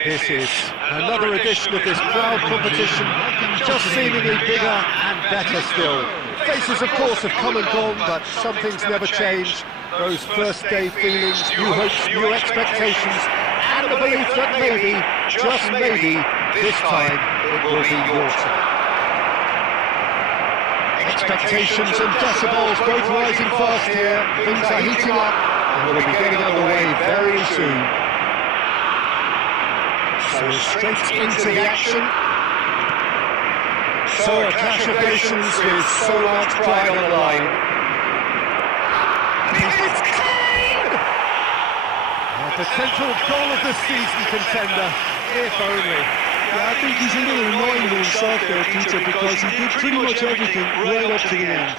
This is another edition of this proud competition, just seemingly bigger and better still. Faces, of course, have come and gone, but some things never change. Those first-day feelings, new hopes, new expectations, and the belief that maybe, just maybe, this time it will be your turn. Expectations and decibels both rising fast here. Things are heating up, and we'll be getting underway very soon. So straight into the action. So a clash of nations with so much pride on the line. And it's Kane! A potential goal of the season contender, if only. Yeah, I think he's a little annoying with himself there, Peter, because he did pretty much everything right up to the end.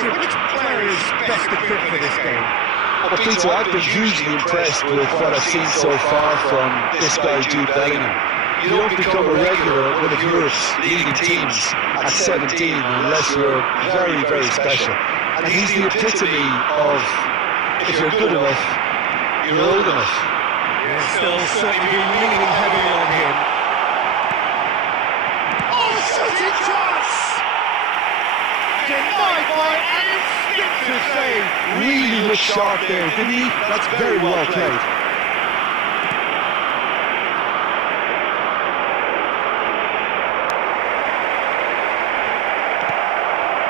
Which player is best equipped for this game? Well, Peter, I've been hugely impressed with what I've seen so far from this guy, Jude Bellingham. You don't become a regular at one of Europe's leading teams at 17 unless you're very, very special. And he's the epitome of, if you're good enough, you're old enough. Yeah, still certainly leaning heavily on him. Oh, shooting chance! Denied by an instinctive save. Really looked sharp there, didn't he? That's very well played.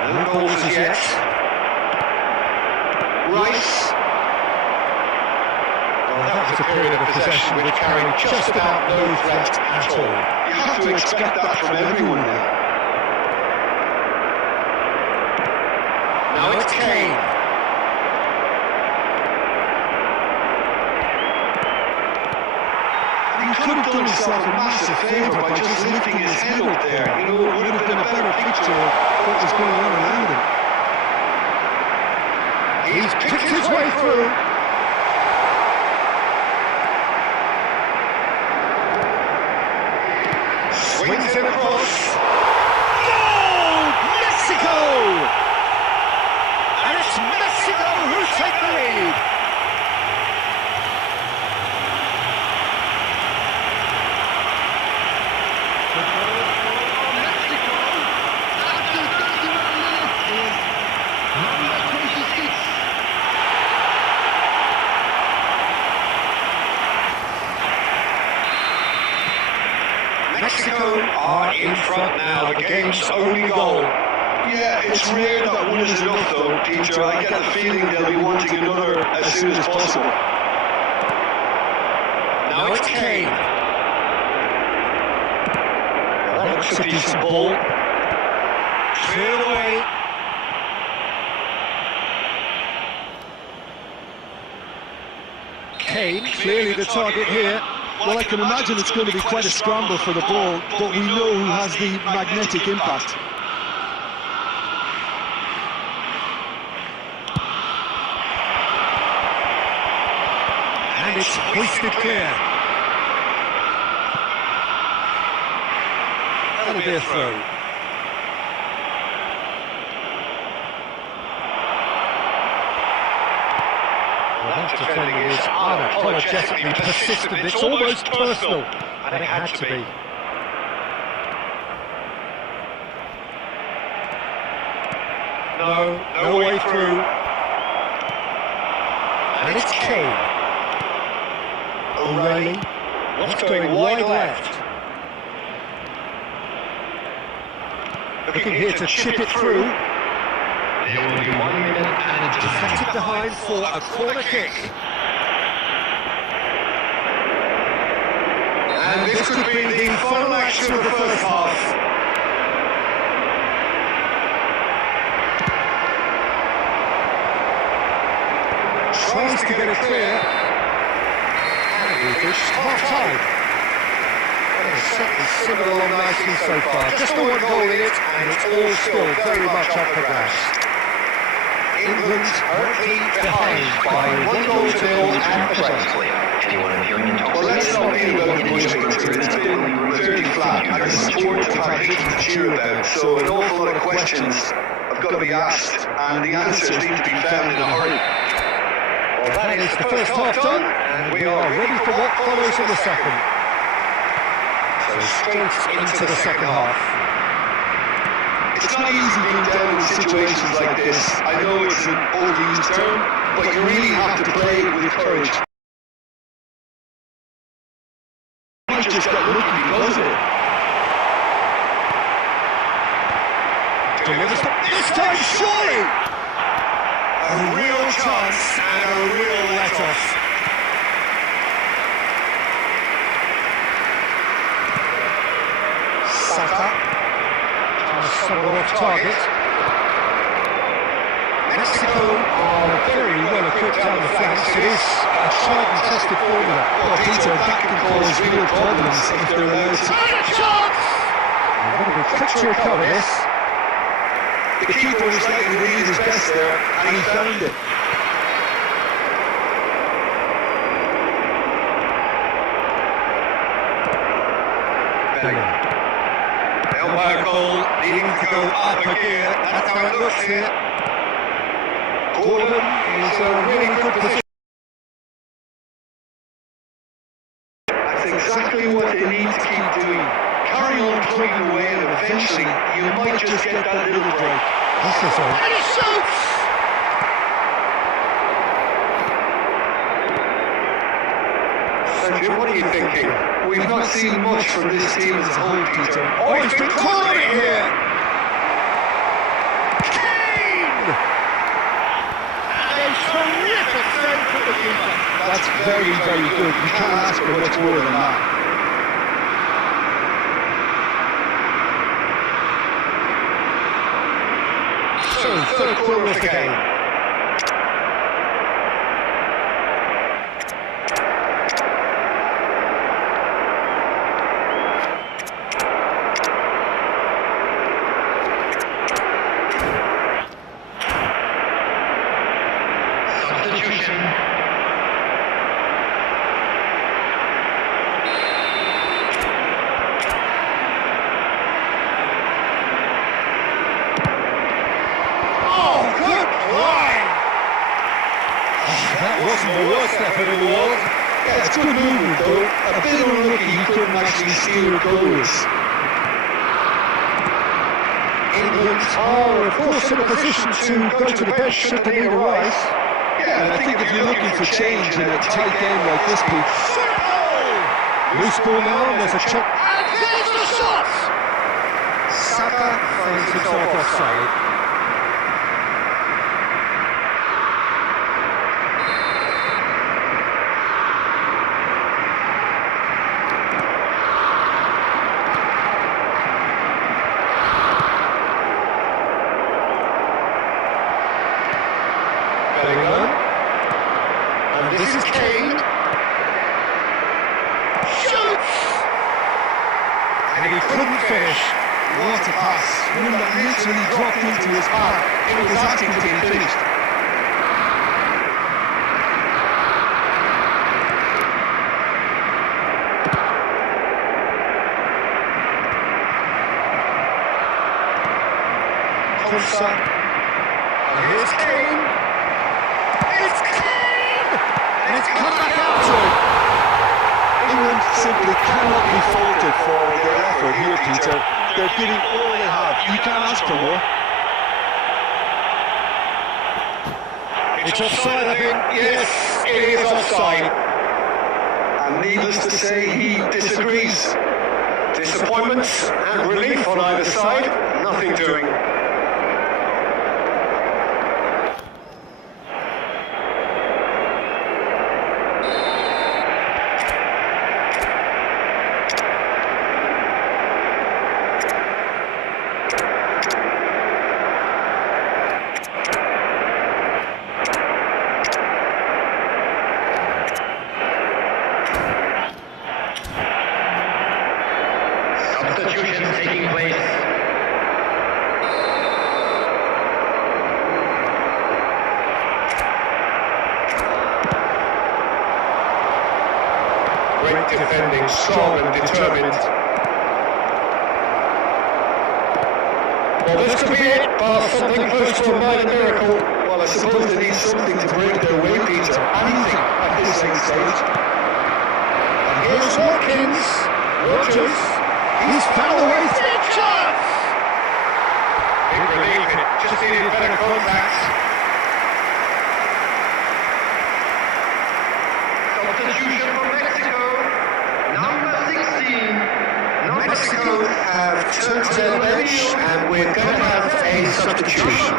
No goals as yet. Rice. Well, that was a period of possession which carried just about no threat at all. You have to expect that from everyone now. Now it's Kane. He could have done himself a massive favour by just lifting his head up there. You know, it would have been a better picture of what was going on around him. He's picked his way through. Swings it across. Goal! Mexico! And it's Mexico who take the lead. Mexico, after 31 minutes, is number 26. Mexico are in front now, the game's only goal. Yeah, it's rare that one is enough though, Peter. I get the feeling they'll be wanting another as soon as possible. Now it's Kane. That looks a decent ball. Cleared away. Kane, clearly the target here. Well, I can imagine it's going to be quite a scramble for the ball, but we know who has the magnetic impact. And it's hoisted clear. That'll be a throw. Well, that defending is unapologetically persistent. It's almost personal, and it had to be. No way through. And it's Kane. O'Reilly, what's going wide left? Looking here to chip it through. There will be 1 minute and Deflected behind for a corner kick. And this could be the final action of the first half. Tries to get it clear. And we've reached half-time. Well, it's certainly simmered along nicely so far. Just the one goal in it, and it's all still very much up for grabs. England currently behind by 1-0 at the break. Well, let's not be about the boys' Winter. It's been very flat, and it's a sport to have hate to cheer about, so an awful lot of questions have got to be asked, and the answers need to be found in a hurry. Well, that is the first half done, and we are ready for what follows in the second. So straight into the second half. It's not easy being down in situations like this. I know it's an overused term, but you really have to play with courage. I just got lucky because of it. Delivers this time, surely! A real chance and a real let-off. Saka. Somewhat off target. Mexico are very well equipped down the flanks. It is a tried and tested formula. Well, Peter, that can cause real problems if they're allowed to. And a chance! They're going to be quick to recover this. The keeper was likely to read his best there, and he found it. Bellingham. The umpire call needing to go up a gear. That's how it looks here. Gordon is a really good position. That's exactly what they need to keep doing. Carry on plugging away, and eventually you might just get that little break. This is all. And he shoots! Sergio, what are you thinking? We've not seen much from this team as a whole, Peter. Oh, he's been caught on it here! Kane! A terrific save from the keeper. That's very, very good. You can't ask for much more than that. So, third quarter of the game. Substitution. Oh, good line! That wasn't the worst effort in the world. Yeah, it's good movement though. A bit unlucky he couldn't actually steer goals. England are, of course, in a position to go to the bench should they need a rise. Yeah, and I think if you're looking for change in a tight game like this, Pete. Loose ball now, and there's a check. And there's the shot! Saka finds himself offside. Bellingham. And this is Kane. Shoots! And he couldn't finish. What a pass. One that literally dropped into his path. It was asking to be finished. Konsa. And here's Kane. It's Kane! And it's come back out to him. England simply cannot be faulted for their effort here, Peter. They're giving all they have. You can't ask for more. It's offside, I think. Yes, it is offside. And needless to say, he disagrees. Disappointments and relief on either side. Nothing doing. Substitution taking place. defending, strong and determined. Well, this could be it, but something close to a minor miracle. Well, I suppose they need something to break their way, Peter. Anything at this late stage. And here's Watkins. Rodgers. He's found a way to the chance. Big relief, it just needed better contact. Substitution for Mexico, number 16. Mexico have turned to their bench and we're going to have a substitution.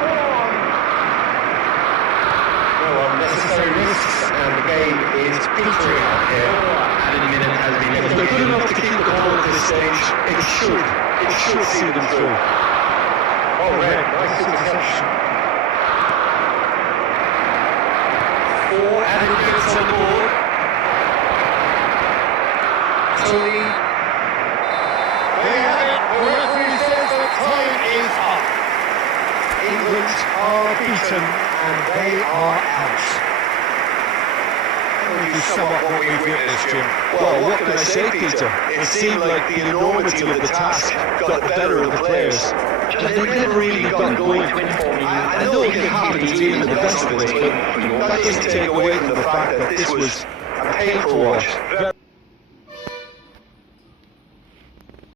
No unnecessary risks and the game is petering out here. Added minute has been If they're good enough to keep the ball at this stage, it should see them through. Oh, red, nice interception. 4 added minutes on the board. Tony. They have it. The referee says the time is up. England are beaten and they are out. Maybe somewhat what we've witnessed, Jim. Well, what can I say, Peter? It seemed like the enormity of the task got the better of the players. And they never really got going. I know it happens even in the best of us, but that doesn't take away from the fact that this was a painful watch. Very